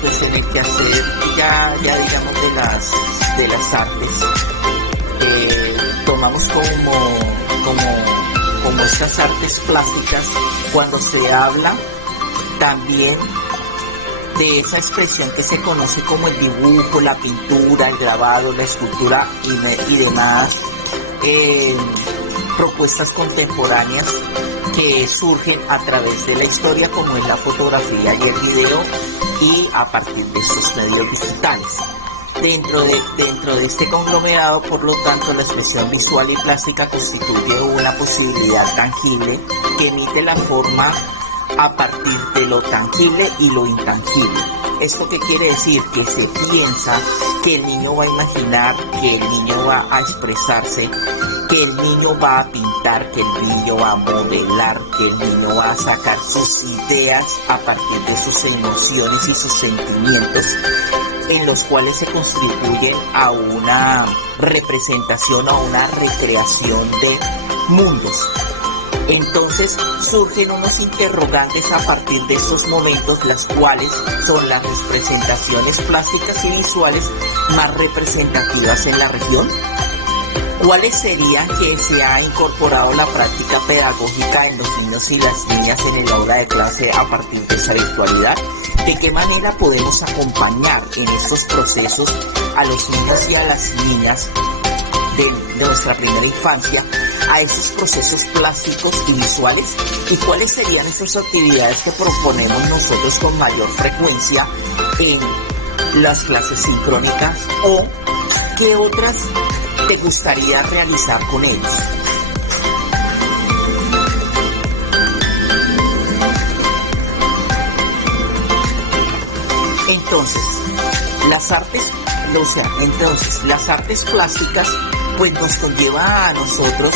pues en el quehacer ya digamos de las artes, tomamos como estas artes plásticas cuando se habla también de esa expresión que se conoce como el dibujo, la pintura, el grabado, la escultura y demás propuestas contemporáneas que surgen a través de la historia, como es la fotografía y el video, y a partir de estos medios digitales. Dentro de este conglomerado, por lo tanto, la expresión visual y plástica constituye una posibilidad tangible que emite la forma a partir de lo tangible y lo intangible. ¿Esto qué quiere decir? Que se piensa que el niño va a imaginar, que el niño va a expresarse, que el niño va a pintar, que el niño va a modelar, que el niño va a sacar sus ideas a partir de sus emociones y sus sentimientos, en los cuales se contribuyen a una representación, a una recreación de mundos. Entonces surgen unos interrogantes a partir de estos momentos, las cuales son las representaciones plásticas y visuales más representativas en la región. ¿Cuáles serían que se ha incorporado la práctica pedagógica en los niños y las niñas en el aula de clase a partir de esa virtualidad? ¿De qué manera podemos acompañar en estos procesos a los niños y a las niñas de nuestra primera infancia a esos procesos plásticos y visuales? ¿Y cuáles serían esas actividades que proponemos nosotros con mayor frecuencia en las clases sincrónicas, o qué otras te gustaría realizar con ellos? Entonces, las artes plásticas pues nos conlleva a nosotros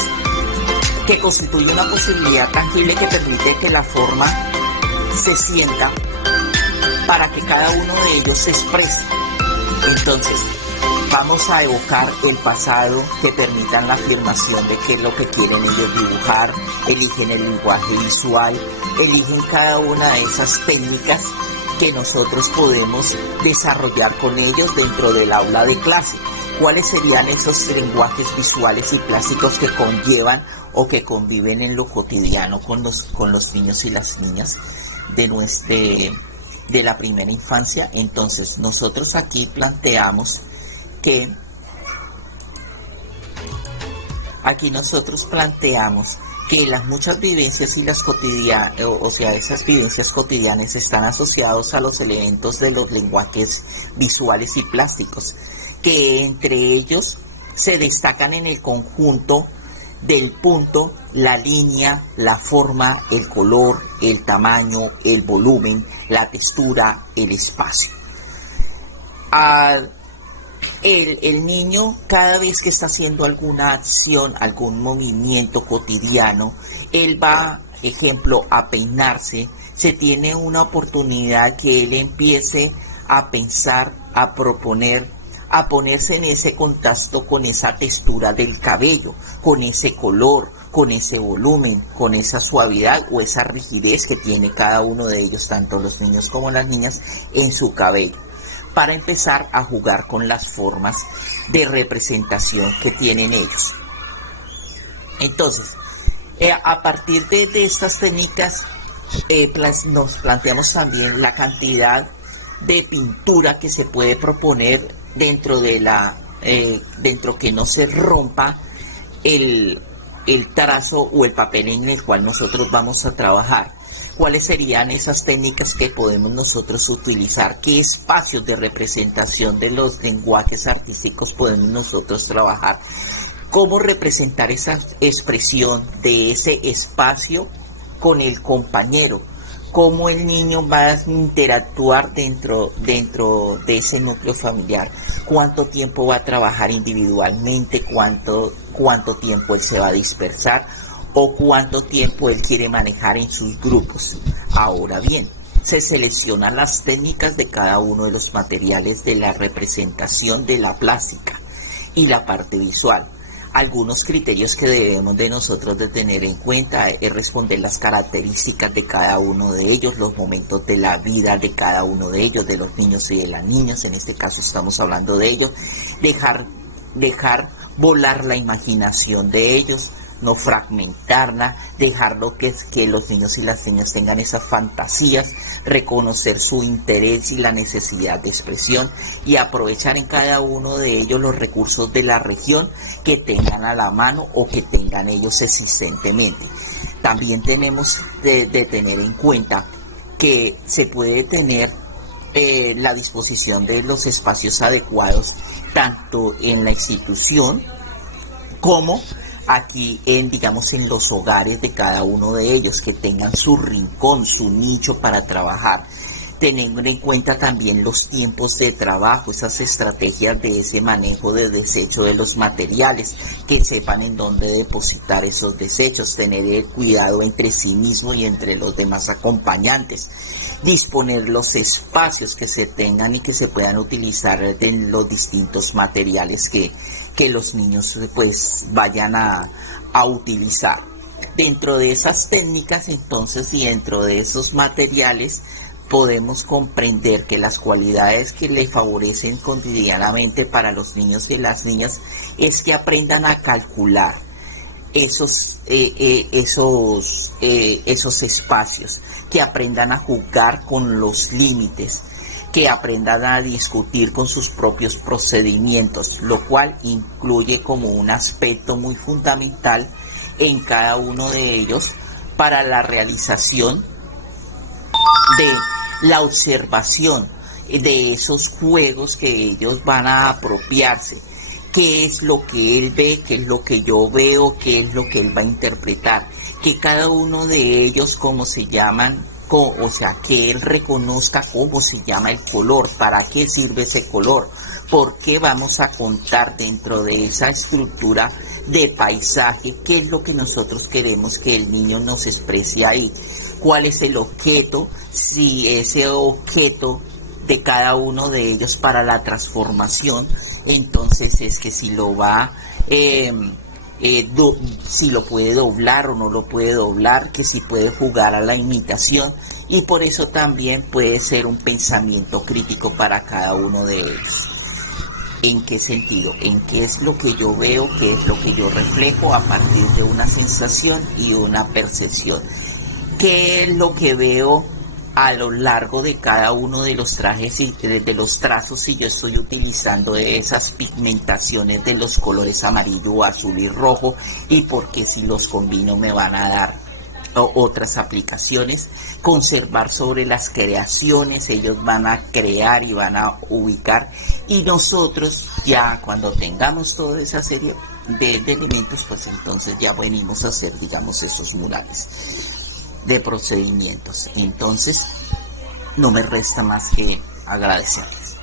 que constituye una posibilidad tangible que permite que la forma se sienta para que cada uno de ellos se exprese. Entonces, vamos a evocar el pasado que permitan la afirmación de qué es lo que quieren ellos dibujar, eligen el lenguaje visual, eligen cada una de esas técnicas que nosotros podemos desarrollar con ellos dentro del aula de clase. ¿Cuáles serían esos lenguajes visuales y plásticos que conllevan o que conviven en lo cotidiano con los niños y las niñas de la primera infancia? Entonces, nosotros aquí planteamos que las muchas vivencias y las cotidianas, esas vivencias cotidianas están asociados a los elementos de los lenguajes visuales y plásticos, que entre ellos se destacan en el conjunto del punto, la línea, la forma, el color, el tamaño, el volumen, la textura, el espacio. El niño, cada vez que está haciendo alguna acción, algún movimiento cotidiano, él va, ejemplo, a peinarse, se tiene una oportunidad que él empiece a pensar, a proponer, a ponerse en ese contacto con esa textura del cabello, con ese color, con ese volumen, con esa suavidad o esa rigidez que tiene cada uno de ellos, tanto los niños como las niñas, en su cabello, para empezar a jugar con las formas de representación que tienen ellos. Entonces, a partir de estas técnicas, nos planteamos también la cantidad de pintura que se puede proponer dentro que no se rompa el trazo o el papel en el cual nosotros vamos a trabajar. ¿Cuáles serían esas técnicas que podemos nosotros utilizar? ¿Qué espacios de representación de los lenguajes artísticos podemos nosotros trabajar? ¿Cómo representar esa expresión de ese espacio con el compañero? ¿Cómo el niño va a interactuar dentro de ese núcleo familiar? ¿Cuánto tiempo va a trabajar individualmente? ¿Cuánto tiempo él se va a dispersar? ¿O cuánto tiempo él quiere manejar en sus grupos? Ahora bien, se seleccionan las técnicas de cada uno de los materiales de la representación de la plástica y la parte visual. Algunos criterios que debemos de nosotros de tener en cuenta es responder las características de cada uno de ellos, los momentos de la vida de cada uno de ellos, de los niños y de las niñas, en este caso estamos hablando de ellos, dejar volar la imaginación de ellos, no fragmentarla, dejarlo que los niños y las niñas tengan esas fantasías, reconocer su interés y la necesidad de expresión y aprovechar en cada uno de ellos los recursos de la región que tengan a la mano o que tengan ellos existentemente. También tenemos de tener en cuenta que se puede tener la disposición de los espacios adecuados tanto en la institución como aquí digamos en los hogares de cada uno de ellos, que tengan su rincón, su nicho para trabajar, teniendo en cuenta también los tiempos de trabajo, esas estrategias de ese manejo de desecho de los materiales, que sepan en dónde depositar esos desechos, tener el cuidado entre sí mismo y entre los demás acompañantes, disponer los espacios que se tengan y que se puedan utilizar en los distintos materiales que los niños pues vayan a utilizar. Dentro de esas técnicas entonces y dentro de esos materiales podemos comprender que las cualidades que le favorecen cotidianamente para los niños y las niñas es que aprendan a calcular esos espacios, que aprendan a jugar con los límites, que aprendan a discutir con sus propios procedimientos, lo cual incluye como un aspecto muy fundamental en cada uno de ellos para la realización de la observación de esos juegos que ellos van a apropiarse. ¿Qué es lo que él ve? ¿Qué es lo que yo veo? ¿Qué es lo que él va a interpretar? Que cada uno de ellos, como se llaman, o sea, que él reconozca cómo se llama el color, para qué sirve ese color, por qué vamos a contar dentro de esa estructura de paisaje, qué es lo que nosotros queremos que el niño nos exprese ahí, cuál es el objeto, si ese objeto de cada uno de ellos para la transformación, entonces es que si lo va si lo puede doblar o no lo puede doblar, que si puede jugar a la imitación, y por eso también puede ser un pensamiento crítico para cada uno de ellos. ¿En qué sentido? En qué es lo que yo veo, qué es lo que yo reflejo a partir de una sensación y una percepción. ¿Qué es lo que veo a lo largo de cada uno de los trajes y de los trazos si yo estoy utilizando esas pigmentaciones de los colores amarillo, azul y rojo, y porque si los combino me van a dar otras aplicaciones? Conservar sobre las creaciones, ellos van a crear y van a ubicar, y nosotros ya cuando tengamos toda esa serie de elementos, pues entonces ya venimos a hacer, digamos, esos murales de procedimientos. Entonces no me resta más que agradecerles.